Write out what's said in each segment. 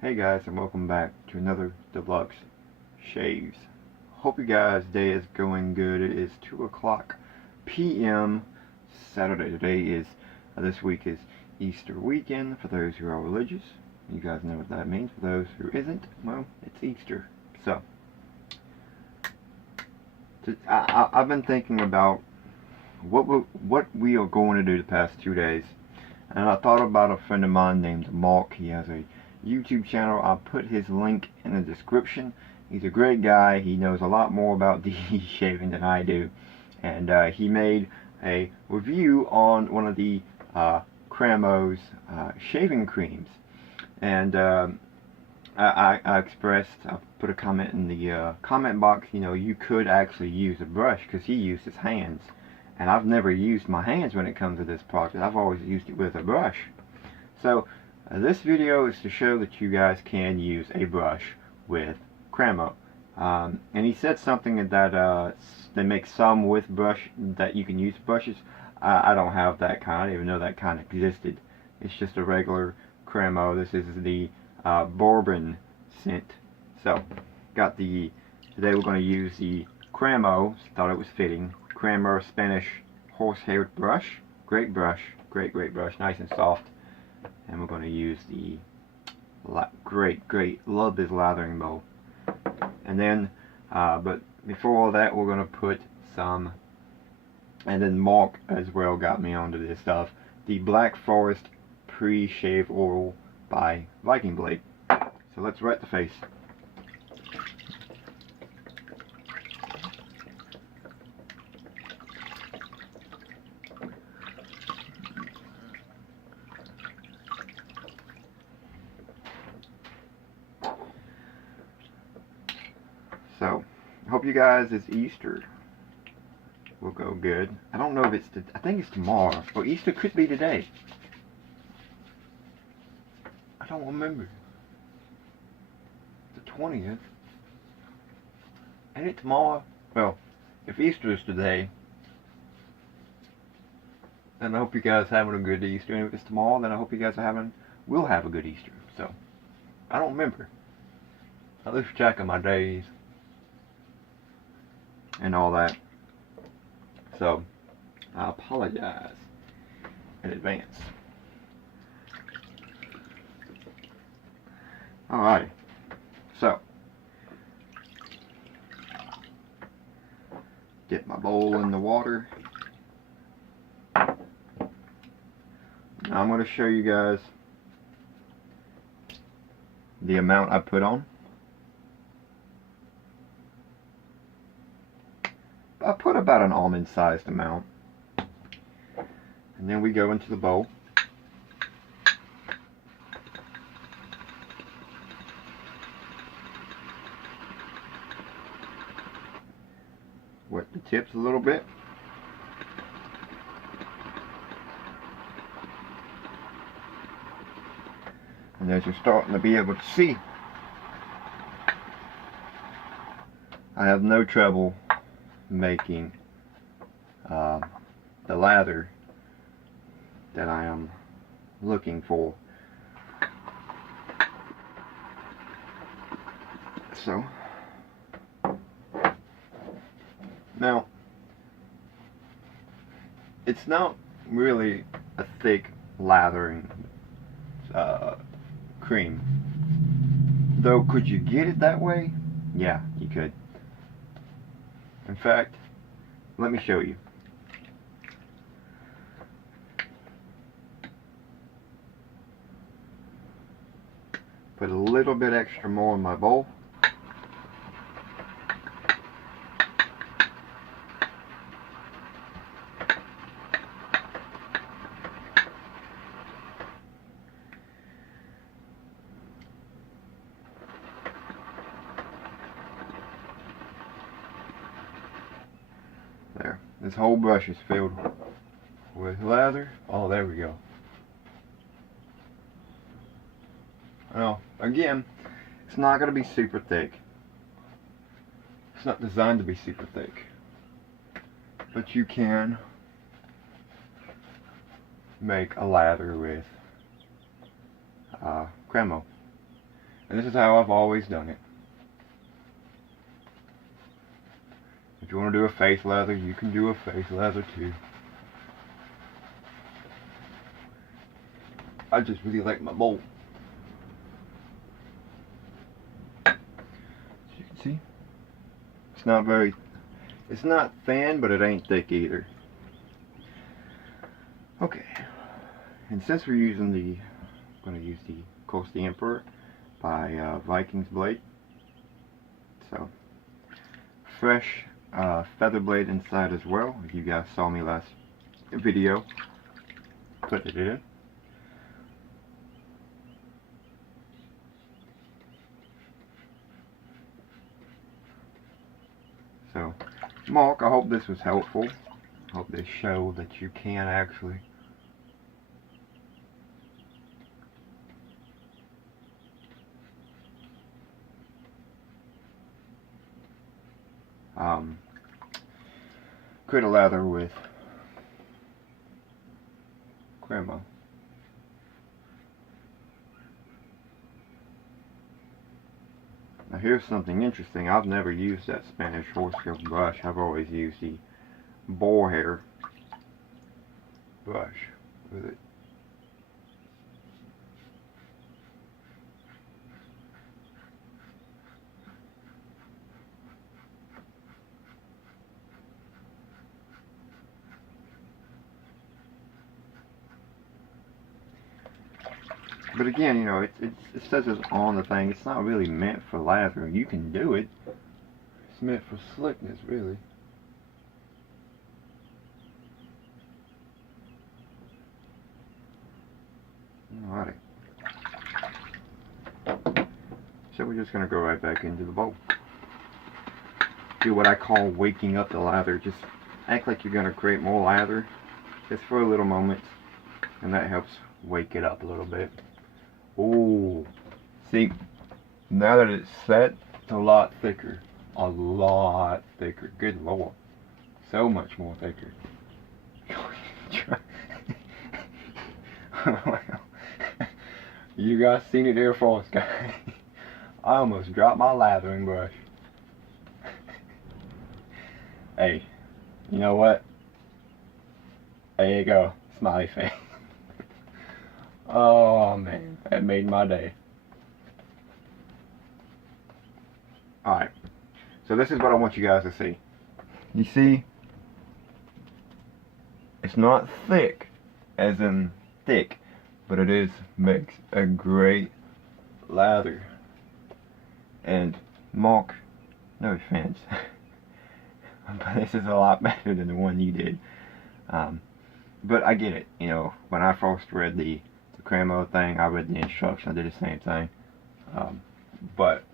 Hey guys, and welcome back to another deluxe shaves. Hope you guys' day is going good. It is 2 o'clock p.m. Saturday. This week is Easter weekend for those who are religious. You guys know what that means. For those who isn't, well, it's Easter. So, I've been thinking about what we are going to do the past 2 days. And I thought about a friend of mine named Mark. He has a YouTube channel. I'll put his link in the description. He's a great guy. He knows a lot more about shaving than I do. And he made a review on one of the Cremo's shaving creams. And I put a comment in the comment box, you could actually use a brush because he used his hands. And I've never used my hands when it comes to this product. I've always used it with a brush. So this video is to show that you guys can use a brush with Cremo. And he said something that they make some with brush, that you can use brushes. I don't have that kind. I didn't even know that kind existed. It's just a regular Cremo. This is the bourbon scent. So today we're going to use the Cremo. Thought it was fitting. Cremo Spanish horsehair brush. Great brush. Great brush. Nice and soft. And we're going to use the great, love this lathering bowl. And then, but before all that, we're going to put some, and then Mark as well got me onto this stuff, the Black Forest Pre-Shave Oil by Viking Blade. So let's wet the face. So, I hope you guys, this Easter will go good. I don't know if it's, I think it's tomorrow. Or Easter could be today. I don't remember. The 20th. Ain't it tomorrow? Well, if Easter is today, then I hope you guys having a good Easter. And if it's tomorrow, then I hope you guys will have a good Easter. So, I don't remember. I lose track of my days and all that. So, I apologize in advance. Alright. So, get my bowl in the water. Now I'm going to show you guys the amount I put on. I put about an almond-sized amount. And then we go into the bowl. Wet the tips a little bit. And as you're starting to be able to see, I have no trouble making the lather that I am looking for. So now it's not really a thick lathering cream, though. Could you get it that way? Yeah, you could. In fact, let me show you. Put a little bit extra more in my bowl. There. This whole brush is filled with lather. Oh, there we go. Well, again, it's not going to be super thick. It's not designed to be super thick. But you can make a lather with Cremo. And this is how I've always done it. If you want to do a face lather, you can do a face lather too. I just really like my bowl. As you can see, it's not thin, but it ain't thick either. Okay, and since we're using I'm going to use the, of course, the Emperor by Viking's Blade. So, fresh feather blade inside as well. If you guys saw me last video, put it in. So, Mark, I hope this was helpful. I hope this showed that you can actually create a lather with Cremo. Now here's something interesting. I've never used that Spanish horsehair brush. I've always used the boar hair brush with it. But again, you know, it says it's on the thing. It's not really meant for lathering. You can do it. It's meant for slickness, really. Alrighty. So we're just going to go right back into the bowl. Do what I call waking up the lather. Just act like you're going to create more lather. Just for a little moment. And that helps wake it up a little bit. Oh, see, now that it's set, it's a lot thicker. A lot thicker. Good Lord. So much more thicker. You guys seen it here first, guys. I almost dropped my lathering brush. Hey, you know what? There you go. Smiley face. Oh man, that made my day. Alright, so this is what I want you guys to see. You see, it's not thick, as in thick, but it makes a great lather. And Mark, no offense, but this is a lot better than the one you did. But I get it, you know, when I first read the Cremo thing, I read the instructions, I did the same thing. But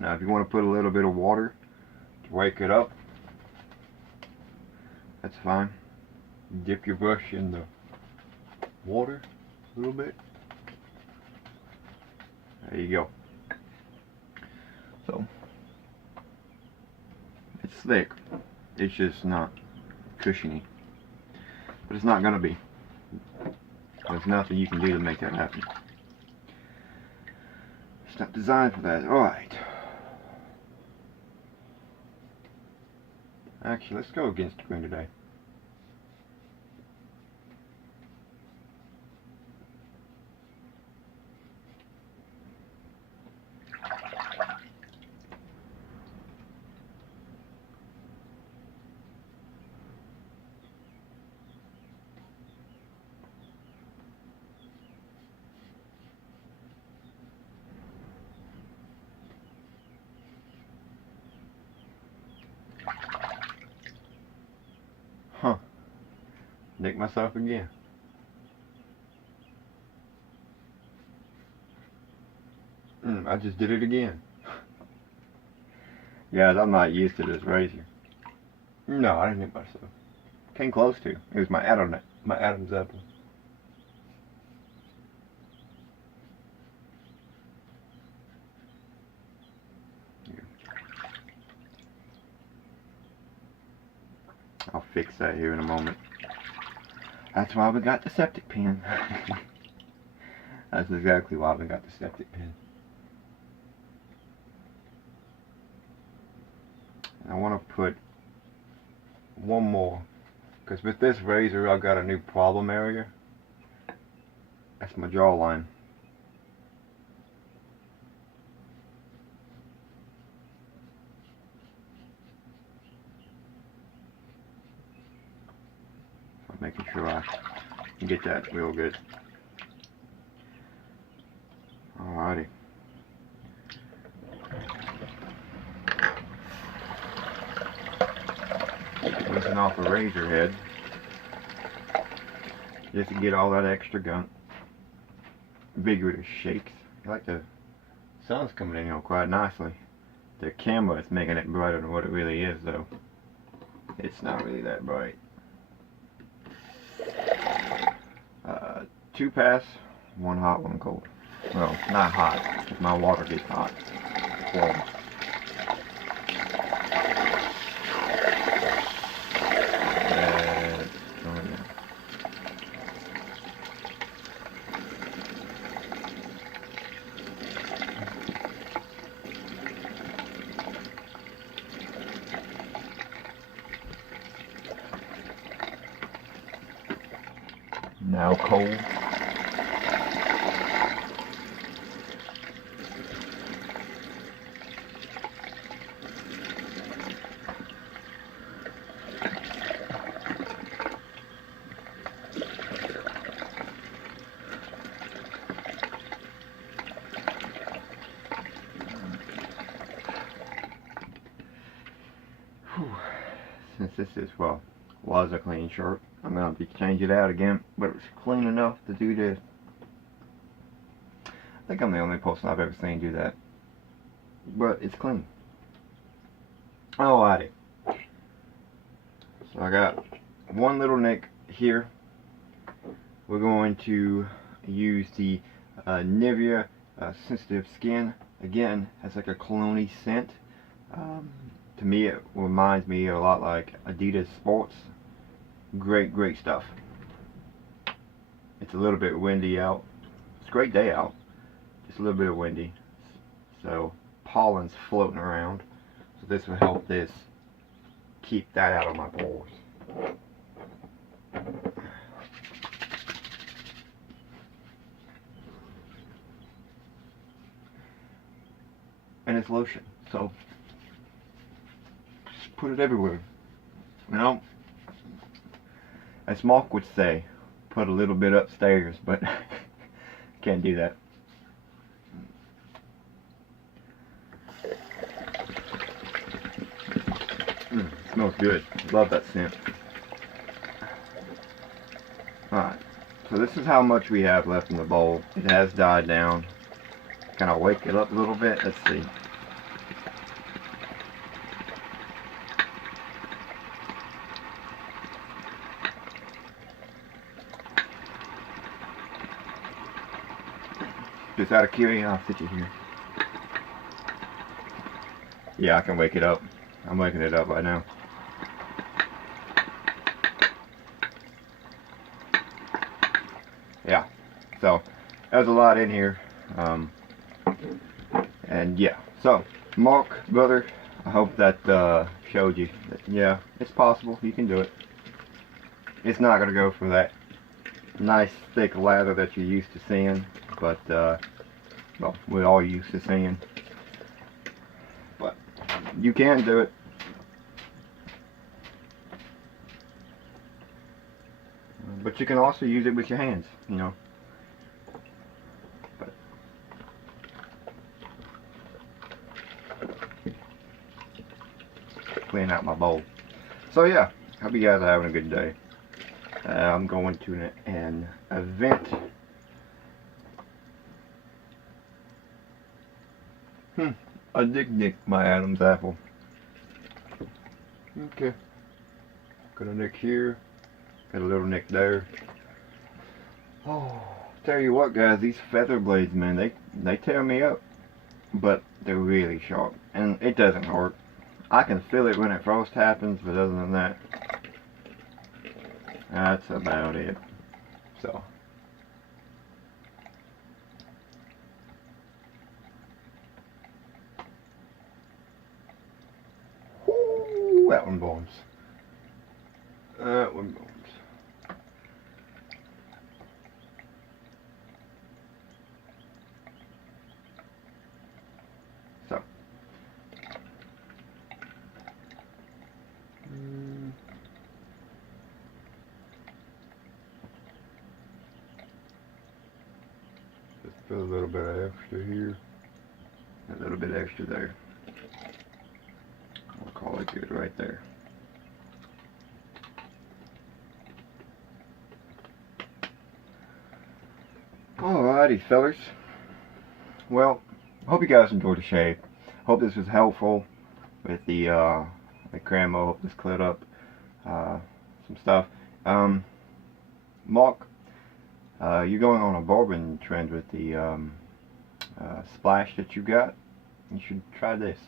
now if you want to put a little bit of water to wake it up, that's fine. Dip your brush in the water a little bit. There you go. So it's thick, it's just not cushiony, but it's not gonna be. There's nothing you can do to make that happen. It's not designed for that. Alright, actually let's go against the grain today. Huh. Nicked myself again. I just did it again. Guys, I'm not used to this razor. No, I didn't hit myself. Came close to. It was my Adam's apple. I'll fix that here in a moment. That's why we got the septic pen. That's exactly why we got the septic pen. I want to put one more, because with this razor I've got a new problem area. That's my jawline. So I'm making sure I can get that real good. Alrighty. Rinsing off the razor head just to get all that extra gunk. Vigorous shakes. Like the sun's coming in here quite nicely. The camera is making it brighter than what it really is, though. It's not really that bright. 2 pass, 1 hot, 1 cold. Well, not hot, if my water gets hot. Warm. Now cold. Since this is, well, was a clean shirt, I'm going to have to change it out again, but it was clean enough to do this. I think I'm the only person I've ever seen do that, but it's clean. Alrighty. So I got one little nick here. We're going to use the Nivea Sensitive Skin. Again, has like a cologne-y scent. To me, it reminds me a lot like Adidas Sports. Great stuff. It's a little bit windy out. It's a great day out. Just a little bit of windy. So pollen's floating around. So this will help this keep that out of my pores. And it's lotion, so just put it everywhere. You know, as Mark would say, put a little bit upstairs, but can't do that. Smells good. Love that scent. Alright, so this is how much we have left in the bowl. It has died down. Kind of wake it up a little bit. Let's see. Just out of curiosity here. Yeah, I can wake it up. I'm waking it up right now. Yeah, so there's a lot in here. And yeah, so Mark, brother, I hope that showed you that, yeah, it's possible. You can do it. It's not going to go for that nice thick lather that you're used to seeing, but well, we're all used to seeing. But you can do it. But you can also use it with your hands, you know. But clean out my bowl. So yeah, hope you guys are having a good day. I'm going to an event. I did nick my Adam's apple. Okay. Got a nick here. Got a little nick there. Oh, tell you what, guys, these feather blades, man, they tear me up. But they're really sharp, and it doesn't hurt. I can feel it when it first happens, but other than that, That's about it. So. Ooh, that one bones. That one bones. So. Just put a little bit of extra here. A little bit extra there. I'll call it good right there. Alrighty, fellers. Well, I hope you guys enjoyed the shave. Hope this was helpful with the Cremo. Hope this cleared up some stuff. Mark, you're going on a bourbon trend with the splash that you got. You should try this.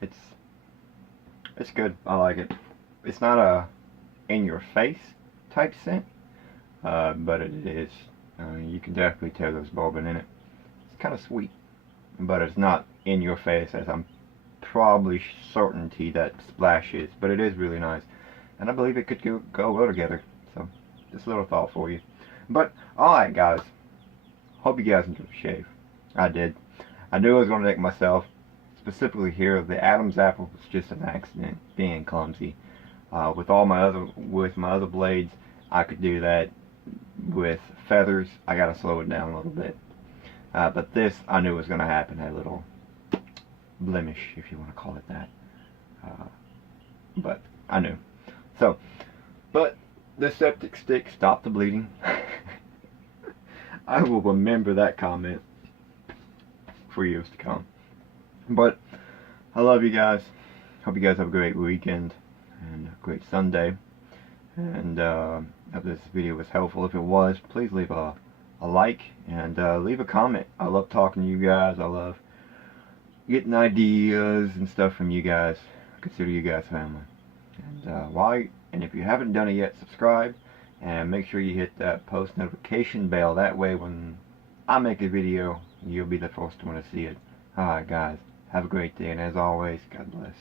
It's good. I like it. It's not a in your face type scent, but it is. You can definitely tell there's bourbon in it. It's kind of sweet, but it's not in your face as I'm probably certainty that splash is. But it is really nice, and I believe it could go well together. So just a little thought for you. But alright, guys. Hope you guys enjoyed the shave. I did. I knew I was going to make myself. Specifically here, the Adam's apple was just an accident, being clumsy. With my other blades, I could do that. With feathers, I gotta slow it down a little bit. But this, I knew was gonna happen. A little blemish, if you want to call it that. But I knew. So, but the septic stick stopped the bleeding. I will remember that comment for years to come. But I love you guys. Hope you guys have a great weekend and a great Sunday. And if this video was helpful, if it was, please leave a like and leave a comment. I love talking to you guys. I love getting ideas and stuff from you guys. I consider you guys family. And if you haven't done it yet, subscribe and make sure you hit that post notification bell. That way, when I make a video, you'll be the first one to see it. Alright, guys. Have a great day, and as always, God bless.